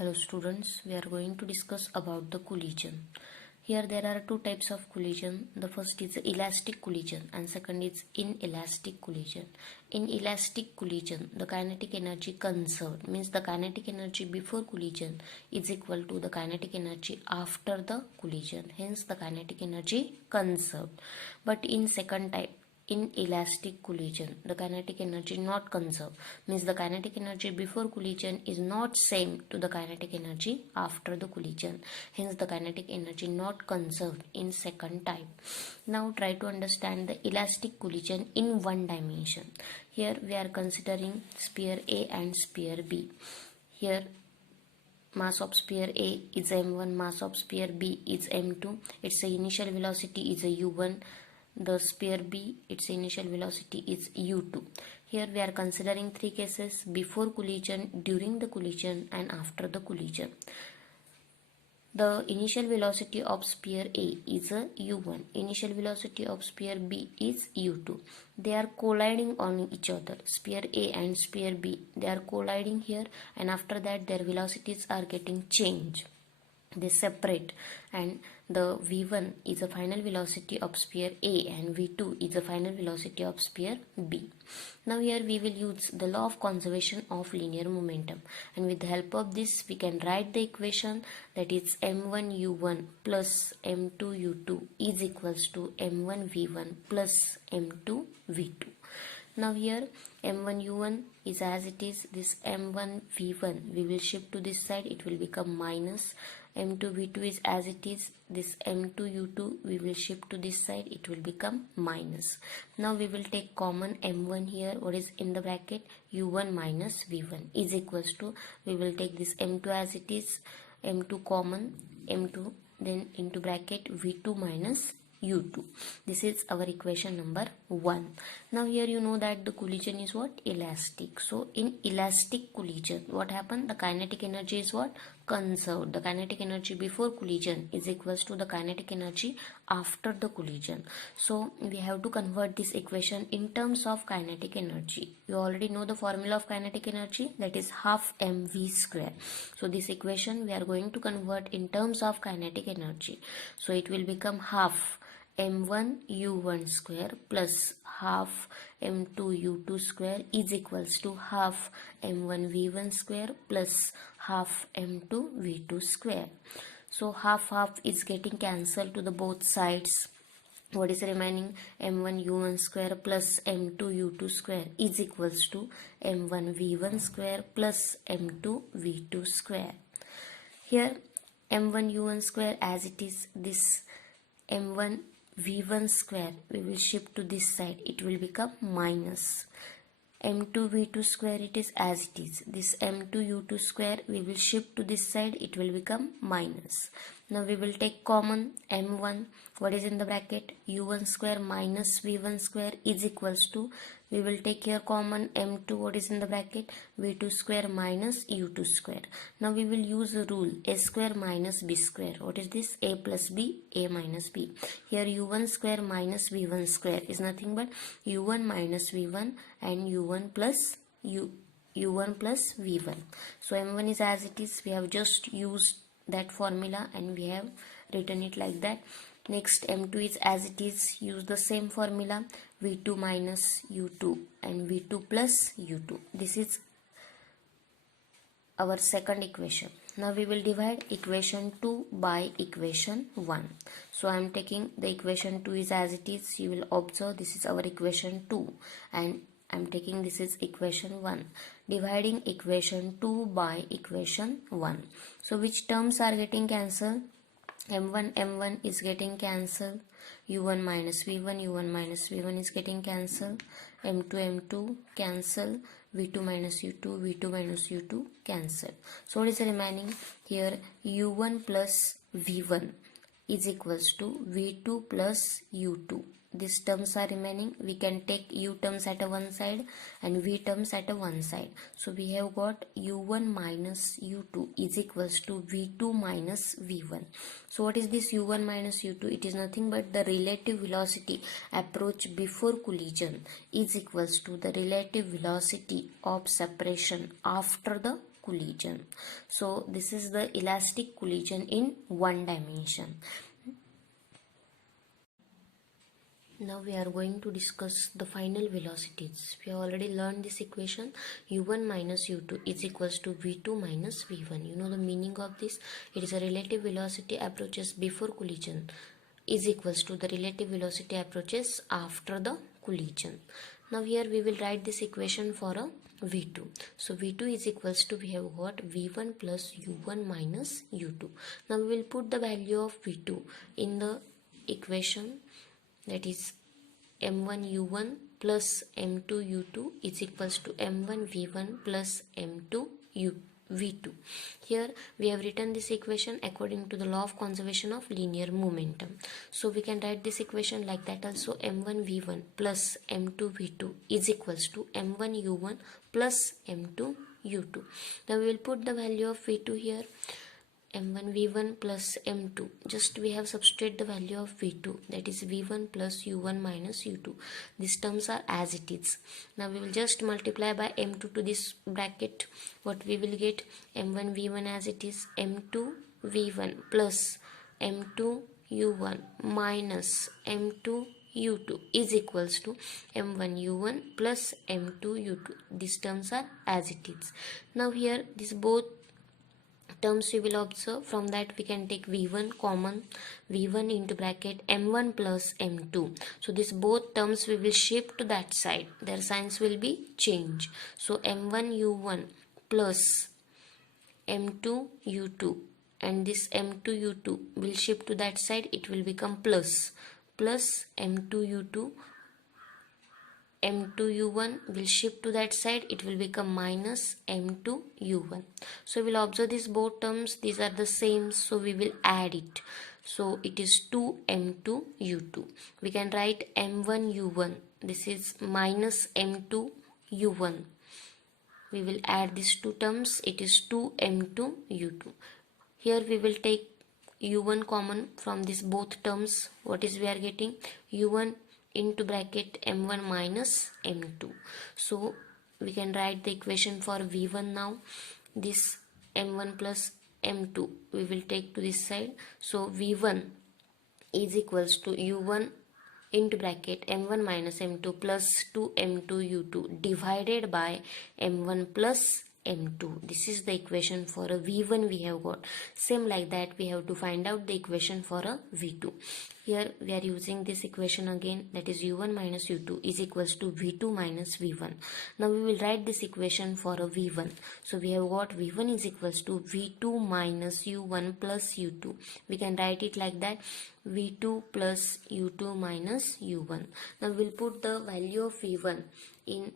Hello students, we are going to discuss about the collision. Here there are two types of collision. The first is elastic collision and second is inelastic collision. In elastic collision, the kinetic energy conserved means the kinetic energy before collision is equal to the kinetic energy after the collision. Hence the kinetic energy conserved. But in second type, in elastic collision, the kinetic energy not conserved means the kinetic energy before collision is not same to the kinetic energy after the collision. Hence the kinetic energy not conserved in second type. Now try to understand the elastic collision in one dimension. Here we are considering sphere A and sphere B. Here mass of sphere A is m1, mass of sphere B is m2, its initial velocity is a u1. The sphere B, its initial velocity is u2. Here we are considering three cases: before collision, during the collision and after the collision. The initial velocity of sphere A is a u1. Initial velocity of sphere B is u2. They are colliding on each other. Sphere A and sphere B, they are colliding here, and after that their velocities are getting changed. They separate, and the v1 is the final velocity of sphere A and v2 is the final velocity of sphere B. Now here we will use the law of conservation of linear momentum, and with the help of this we can write the equation that is m1 u1 plus m2 u2 is equals to m1 v1 plus m2 v2. Now here m1 u1 is as it is. This m1 v1 we will shift to this side, it will become minus. m2 v2 is as it is. This m2 u2 we will shift to this side, it will become minus. Now we will take common m1 here. What is in the bracket? u1 minus v1 is equals to, we will take this m2 as it is, m2 common, m2 then into bracket v2 minus u2. This is our equation number 1. Now here you know that the collision is what? Elastic. So in elastic collision, what happened? The kinetic energy is what? Conserved. The kinetic energy before collision is equals to the kinetic energy after the collision. So we have to convert this equation in terms of kinetic energy. You already know the formula of kinetic energy, that is half mv square. So this equation we are going to convert in terms of kinetic energy. So it will become half m1 u1 square plus half m2 u2 square is equals to half m1 v1 square plus half m2 v2 square. So half is getting cancelled to the both sides. What is remaining? m1 u1 square plus m2 u2 square is equals to m1 v1 square plus m2 v2 square. Here m1 u1 square as it is, this m1 v1 square we will shift to this side, it will become minus. m2 v2 square it is as it is. This m2 u2 square we will shift to this side, it will become minus. Now we will take common m1. What is in the bracket? u1 square minus v1 square is equals to, we will take here common m2. What is in the bracket? v2 square minus u2 square. Now we will use the rule a square minus b square. What is this? A plus b, a minus b. Here u1 square minus v1 square is nothing but u1 minus v1 and u1 plus u1 plus v1. So m1 is as it is. We have just used that formula and we have written it like that. Next m2 is as it is. Use the same formula, v2 minus u2 and v2 plus u2. This is our second equation. Now we will divide equation 2 by equation 1. So I am taking the equation 2 is as it is. You will observe this is our equation 2 and I am taking this is equation 1. Dividing equation 2 by equation 1. So which terms are getting cancelled? m1 is getting cancelled. u1 minus v1 is getting cancelled. m2 cancel. v2 minus u2 cancel. So what is remaining here? u1 plus v1 is equals to v2 plus u2. These terms are remaining. We can take u terms at one side and v terms at one side. So we have got u1 minus u2 is equals to v2 minus v1. So what is this u1 minus u2? It is nothing but the relative velocity approach before collision is equals to the relative velocity of separation after the collision. So this is the elastic collision in one dimension. Now we are going to discuss the final velocities. We have already learned this equation, u1 minus u2 is equals to v2 minus v1. You know the meaning of this? It is a relative velocity approaches before collision is equals to the relative velocity approaches after the collision. Now here we will write this equation for a v2. So v2 is equals to, we have got v1 plus u1 minus u2. Now we will put the value of v2 in the equation, that is m1 u1 plus m2 u2 is equals to m1 v1 plus m2 v2. Here we have written this equation according to the law of conservation of linear momentum. So we can write this equation like that also, m1 v1 plus m2 v2 is equals to m1 u1 plus m2 u2. Now we will put the value of v2 here, m1 v1 plus m2, just we have substitute the value of v2, that is v1 plus u1 minus u2. These terms are as it is. Now we will just multiply by m2 to this bracket. What we will get, m1 v1 as it is, m2 v1 plus m2 u1 minus m2 u2 is equals to m1 u1 plus m2 u2. These terms are as it is. Now here this both terms we will observe. From that we can take v1 common, v1 into bracket m1 plus m2. So this both terms we will shift to that side, their signs will be changed. So m1 u1 plus m2 u2, and this m2 u2 will shift to that side, it will become plus m2 u2, m2 u1 will shift to that side, it will become minus m2 u1. So we will observe these both terms, these are the same, so we will add it. So it is 2 m2 u2. We can write m1 u1, this is minus m2 u1. We will add these two terms, it is 2 m2 u2. Here we will take u1 common from these both terms. What is we are getting, u1 into bracket m1 minus m2. So we can write the equation for v1 now. This m1 plus m2 we will take to this side. So v1 is equals to u1 into bracket m1 minus m2 plus 2 m2 u2 divided by m1 plus m2. This is the equation for a v1 we have got. Same like that we have to find out the equation for a v2. Here we are using this equation again, that is u1 minus u2 is equals to v2 minus v1. Now we will write this equation for a v1. So we have got v1 is equals to v2 minus u1 plus u2. We can write it like that, v2 plus u2 minus u1. Now we will put the value of v1 in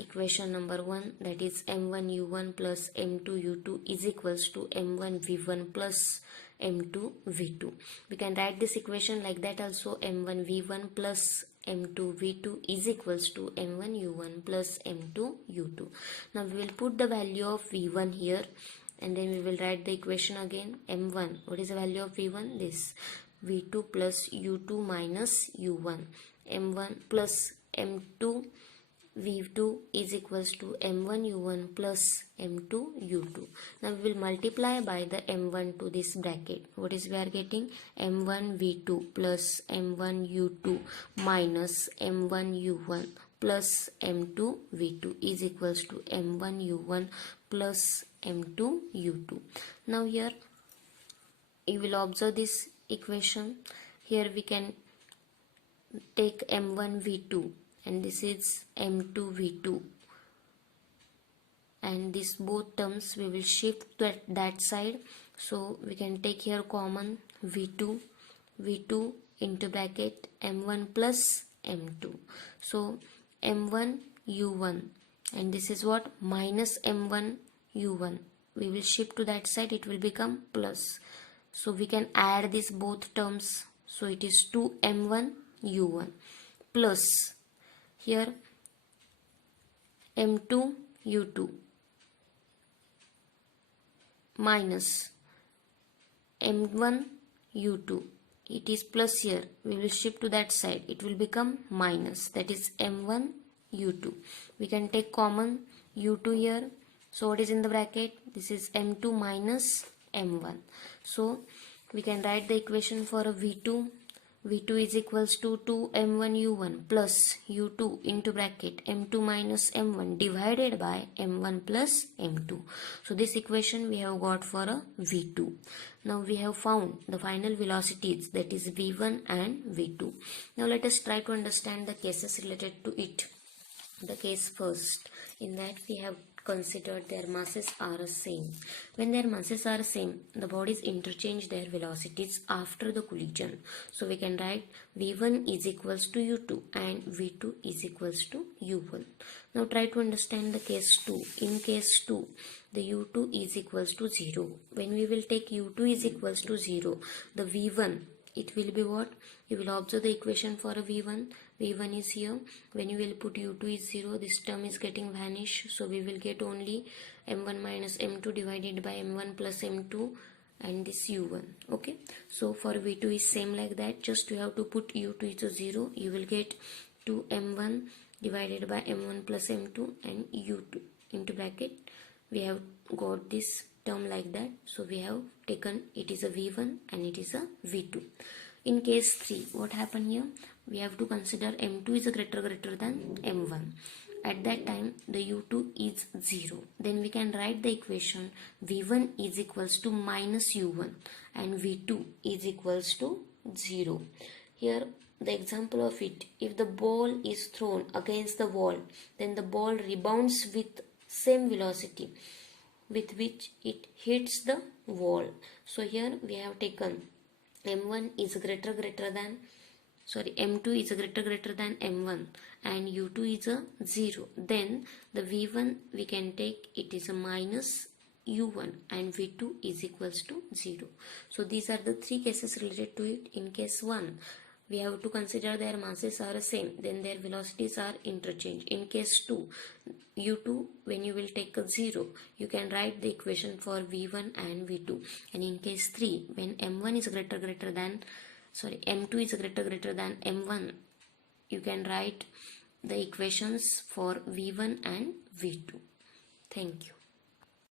equation number 1, that is m1 u1 plus m2 u2 is equals to m1 v1 plus m2 v2. We can write this equation like that also, m1 v1 plus m2 v2 is equals to m1 u1 plus m2 u2. Now we will put the value of v1 here, and then we will write the equation again, m1, what is the value of v1, this v2 plus u2 minus u1, m1 plus m2 v2 is equals to m1 u1 plus m2 u2. Now we will multiply by the m1 to this bracket. What is we are getting, m1 v2 plus m1 u2 minus m1 u1 plus m2 v2 is equals to m1 u1 plus m2 u2. Now here you will observe this equation. Here we can take m1 v2 and this is m2 v2, and these both terms we will shift to that side. So we can take here common v2 into bracket m1 plus m2. So m1 u1, and this is what, minus m1 u1, we will shift to that side, it will become plus. So we can add these both terms, so it is 2 m1 u1 plus here m2 u2 minus m1 u2, it is plus here, we will shift to that side, it will become minus, that is m1 u2. We can take common u2 here, So what is in the bracket? This is m2 minus m1. So we can write the equation for a v2. v2 is equals to 2m1 u1 plus u2 into bracket m2 minus m1 divided by m1 plus m2. So this equation we have got for a v2. Now we have found the final velocities, that is v1 and v2. Now let us try to understand the cases related to it. The case first, in that we have considered their masses are same. When their masses are same, the bodies interchange their velocities after the collision. So we can write v1 is equals to u2 and v2 is equals to u1. Now try to understand the case 2. In case 2, the u2 is equals to 0. When we will take u2 is equals to 0, the v1, it will be what? You will observe the equation for a v1. v1 is here. When you will put u2 is 0, this term is getting vanished. So we will get only m1 minus m2 divided by m1 plus m2 and this u1. Okay. So for v2 is same like that. Just you have to put u2 is 0. You will get 2m1 divided by m1 plus m2 and u2 into bracket. We have got this term like that. So we have taken it is a v1 and it is a v2. In case 3, what happened here? We have to consider m2 is a greater than m1. At that time, the u2 is 0. Then we can write the equation v1 is equals to minus u1 and v2 is equals to 0. Here, the example of it, if the ball is thrown against the wall, then the ball rebounds with same velocity with which it hits the wall. So here we have taken m1 is greater than m2 is greater than m1 and u2 is a 0. Then the v1 we can take it is a minus u1 and v2 is equals to 0. So these are the three cases related to it. In case 1, we have to consider their masses are same, then their velocities are interchanged. In case 2, u2, when you will take a 0, you can write the equation for v1 and v2. And in case 3, when m1 is greater than m2 is greater than m1, you can write the equations for v1 and v2. Thank you.